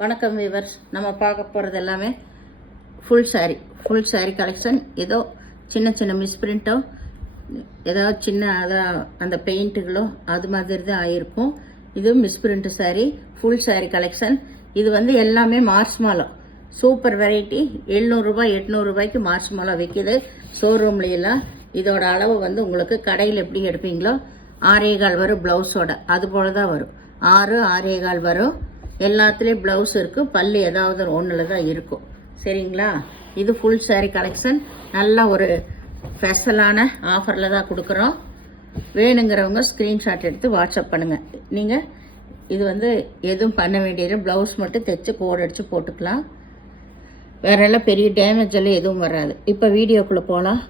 வணக்கம் வீவர்ஸ். நம்ம பார்க்க போகிறது எல்லாமே ஃபுல் saree கலெக்ஷன். ஏதோ சின்ன சின்ன மிஸ்பிரிண்ட்டோ ஏதாவது சின்ன அதான் அந்த பெயிண்ட்டுகளோ அது மாதிரி தான் ஆகிருக்கும். இது misprint saree, full saree collection. இது வந்து எல்லாமே மார்ச் மாலம் சூப்பர் வெரைட்டி. 700 800 ரூபாய்க்கு மார்ச் மாலம் விற்கிது ஷோரூம்லாம். இதோட அளவு வந்து உங்களுக்கு கடையில் எப்படி எடுப்பீங்களோ 6.25 வரும் ப்ளவுஸோட, அது போல தான் வரும். 6 6.25 வரும். எல்லாத்துலேயும் ப்ளவுஸ் இருக்குது, பல்லு ஏதாவது ஒன்றில் தான் இருக்கும். சரிங்களா? இது ஃபுல் saree கலெக்ஷன். நல்ல ஒரு ஸ்பெஷலான ஆஃபரில் தான் கொடுக்குறோம். வேணுங்கிறவங்க ஸ்க்ரீன்ஷாட் எடுத்து வாட்ஸ்அப் பண்ணுங்கள். நீங்கள் இது வந்து எதுவும் பண்ண வேண்டியது, ப்ளவுஸ் மட்டும் தைச்சு கோட் அடித்து போட்டுக்கலாம். வேறெல்லாம் பெரிய டேமேஜ் எல்லாம் எதுவும் வராது. இப்போ வீடியோக்குள்ளே போகலாம்.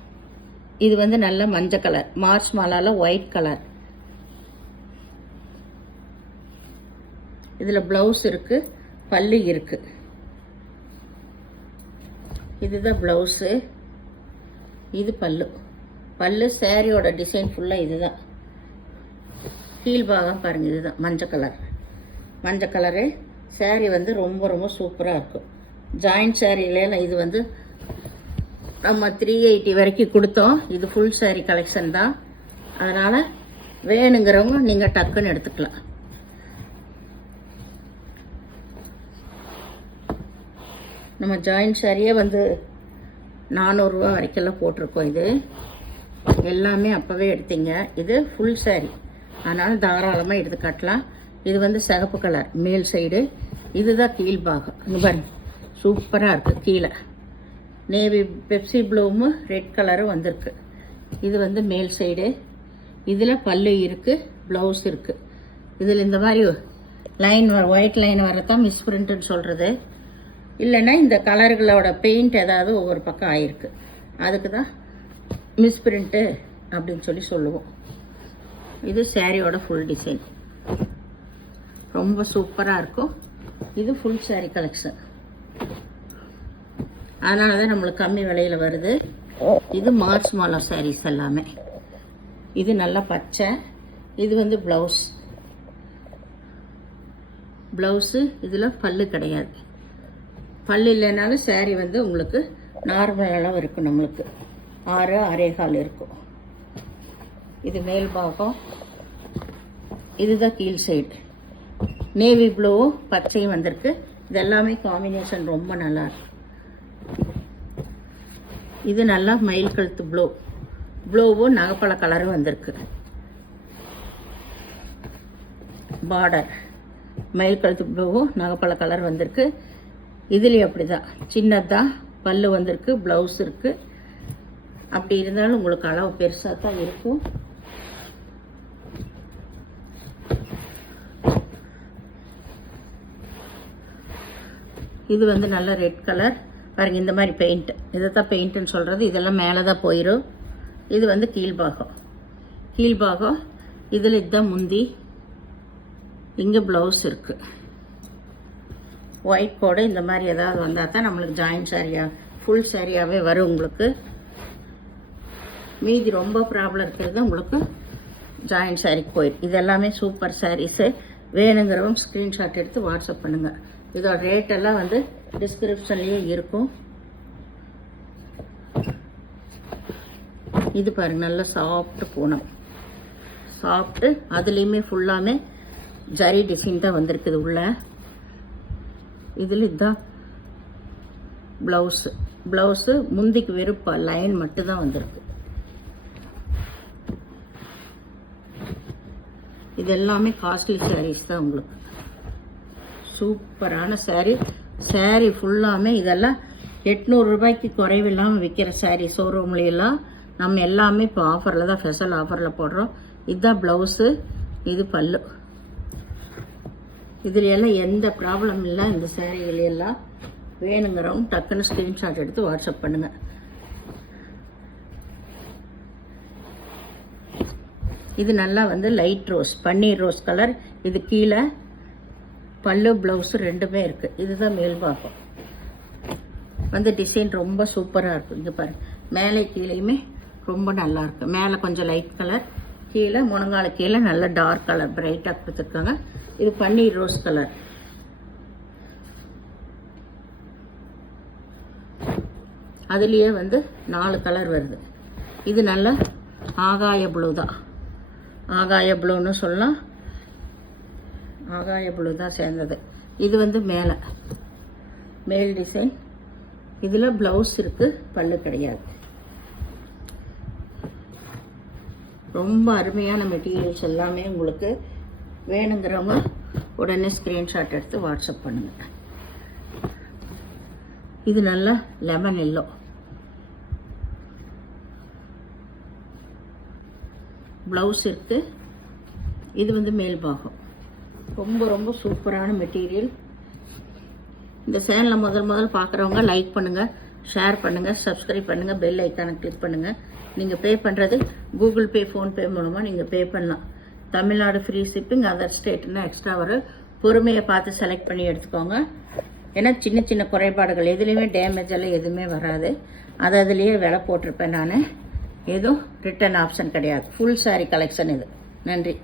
இது வந்து நல்ல மஞ்சள் கலர், மார்ச் மாலாவில் ஒயிட் கலர். இதில் ப்ளவுஸ் இருக்குது, பல்லு இருக்குது. இதுதான் ப்ளவுஸு, இது பல்லு சாரியோட டிசைன் ஃபுல்லாக இதுதான். கீழ் பாகம் பாருங்கள், இதுதான் மஞ்சள் கலரு. சாரி வந்து ரொம்ப ரொம்ப சூப்பராக இருக்கும். ஜாயிண்ட் சாரியில இது வந்து நம்ம 380 வரைக்கும் கொடுத்தோம். இது ஃபுல் saree கலெக்ஷன் தான். அதனால் வேணுங்கிறவங்க நீங்கள் டக்குன்னு எடுத்துக்கலாம். நம்ம ஜாயிண்ட் சாரியே வந்து 400 ரூபா வரைக்கெல்லாம் போட்டிருக்கோம். இது எல்லாமே அப்போவே எடுத்தீங்க. இது ஃபுல் saree, அதனால் தாராளமாக எடுத்து காட்டலாம். இது வந்து சிகப்பு கலர் மேல் சைடு. இதுதான் கீழ் பாகம். இங்கே பாருங்க, சூப்பராக இருக்குது. கீழே நேவி பெப்சி ப்ளூவும் ரெட் கலரும் வந்திருக்கு. இது வந்து மேல் சைடு. இதில் பல்லு இருக்குது, ப்ளவுஸ் இருக்குது. இதில் இந்த மாதிரி லைன் ஒயிட் லைன் வரத்தான் மிஸ்பிரிண்ட்டுன்னு சொல்கிறது. இல்லைன்னா இந்த கலர்களோட பெயிண்ட் ஏதாவது ஒவ்வொரு பக்கம் ஆகிருக்கு, அதுக்கு தான் மிஸ்பிரிண்ட்டு அப்படின்னு சொல்லுவோம். இது சாரியோட ஃபுல் டிசைன் ரொம்ப சூப்பராக இருக்கும். இது ஃபுல் saree கலெக்ஷன், அதனால தான் நம்மளுக்கு கம்மி விலையில் வருது. இது மார்ச் மாலம் sarees எல்லாமே. இது நல்லா பச்சை. இது வந்து ப்ளவுஸு. இதில் பல்லு கிடையாது. பல்லு இல்லைனாலும் saree வந்து உங்களுக்கு நார்மல் அளவு இருக்கும். நம்மளுக்கு 6 6.25 இருக்கும். இது மேல் பாகம். இதுதான் கீழ் சைடு. நேவி ப்ளூவும் பச்சையும் வந்திருக்கு. இது எல்லாமே காம்பினேஷன் ரொம்ப நல்லாயிருக்கு. இது நல்லா மயில் கழுத்து ப்ளூவும் நகைப்பழ கலரும் வந்திருக்கு. பார்டர் மயில் கழுத்து ப்ளூவும் நகைப்பழ கலர் வந்திருக்கு. இதுலேயும் அப்படி தான் சின்னதாக பல்லு வந்திருக்கு, ப்ளவுஸ் இருக்குது. அப்படி இருந்தாலும் உங்களுக்கு அளவு பெருசாக தான் இருக்கும். இது வந்து நல்ல ரெட் கலர் பாருங்கள். இந்த மாதிரி பெயிண்ட், இதை தான் பெயிண்ட்டுன்னு சொல்கிறது. இதெல்லாம் மேலே தான் போயிடும். இது வந்து கீழ் பாகம். இதில் இதுதான் முந்தி. இங்கே ப்ளவுஸ் இருக்குது. ஒயிட் கோடு இந்த மாதிரி ஏதாவது வந்தால் தான் நம்மளுக்கு ஜாயிண்ட் சாரியாக ஃபுல் சாரியாகவே வரும். உங்களுக்கு மீதி ரொம்ப ப்ராப்ளம் இருக்கிறது உங்களுக்கு ஜாயிண்ட் சாரிக்கு போயிடும். இது எல்லாமே சூப்பர் சாரீஸு. வேணுங்கிறவங்க ஸ்க்ரீன்ஷாட் எடுத்து வாட்ஸ்அப் பண்ணுங்கள். இதோட ரேட்டெல்லாம் வந்து டிஸ்கிரிப்ஷன்லேயே இருக்கும். இது பாருங்கள், நல்ல சாஃப்ட்டு பூனம். அதுலேயுமே ஃபுல்லாமே ஜரி டிசைன் தான் வந்திருக்குது உள்ள. இதில் இதுதான் ப்ளவுஸு. முந்திக்கு வெறும் லைன் மட்டும்தான் வந்திருக்கு. இது எல்லாமே காஸ்ட்லி சாரீஸ் தான். உங்களுக்கு சூப்பரான saree ஃபுல்லாமே இதெல்லாம் 800 ரூபாய்க்கு குறைவில்லாமல் விற்கிற saree ஷோரூம்லாம். நம்ம எல்லாமே இப்போ ஆஃபரில் தான், ஸ்பெஷல் ஆஃபரில் போடுறோம். இதுதான் ப்ளவுஸு, இது பல்லு. இதில் எல்லாம் எந்த ப்ராப்ளம் இல்லை. இந்த சாரீகளெல்லாம் வேணுங்கிறவங்க டக்குன்னு ஸ்க்ரீன்ஷாட் எடுத்து வாட்ஸ்அப் பண்ணுங்கள். இது நல்லா வந்து லைட் ரோஸ், பன்னீர் ரோஸ் கலர். இது கீழே பல்லு ப்ளவுஸு ரெண்டுமே இருக்குது. இதுதான் மேல் பாகம். வந்து டிசைன் ரொம்ப சூப்பராக இருக்கும். இங்கே பாருங்கள், மேலே கீழேயுமே ரொம்ப நல்லாயிருக்கு. மேலே கொஞ்சம் லைட் கலர், கீழே முழங்கால கீழே நல்ல டார்க் கலர் பிரைட்டாக கொடுத்துருக்காங்க. இது பன்னீர் ரோஸ் கலர். அதுலேயே வந்து 4 கலர் வருது. இது நல்ல ஆகாய ப்ளூ தான், ஆகாய ப்ளூன்னு சொல்லலாம், ஆகாய ப்ளூ தான் சேர்ந்தது. இது வந்து மேல் டிசைன். இதில் ப்ளவுஸ் இருக்குது, பல்லு கிடையாது. ரொம்ப அருமையான மெட்டீரியல்ஸ் எல்லாமே உங்களுக்கு வேணுங்கிறவங்க உடனே ஸ்க்ரீன்ஷாட் எடுத்து வாட்ஸ்அப் பண்ணுங்கள். இது நல்ல லெமன் எல்லோ, ப்ளவுஸ் இருக்குது. இது வந்து மேல் பாகம். ரொம்ப ரொம்ப சூப்பரான மெட்டீரியல். இந்த சேனலை முதல் பார்க்குறவங்க லைக் பண்ணுங்கள், ஷேர் பண்ணுங்கள், சப்ஸ்கிரைப் பண்ணுங்கள், பெல் ஐக்கானை கிளிக் பண்ணுங்கள். நீங்கள் பே பண்ணுறது கூகுள் பே, ஃபோன்பே மூலமாக நீங்கள் பே பண்ணலாம். தமிழ்நாடு ஃப்ரீ ஷிப்பிங், அதர் ஸ்டேட்னா எக்ஸ்ட்ரா வரும். பொறுமையை பார்த்து செலக்ட் பண்ணி எடுத்துக்கோங்க. ஏன்னா சின்ன சின்ன குறைபாடுகள் எதுலேயுமே டேமேஜ் எல்லாம் எதுவுமே வராது. அதுலேயே விலை போட்டிருப்பேன் நான். எதுவும் ரிட்டர்ன் ஆப்ஷன் கிடையாது. ஃபுல் சாரீ கலெக்ஷன் இது. நன்றி.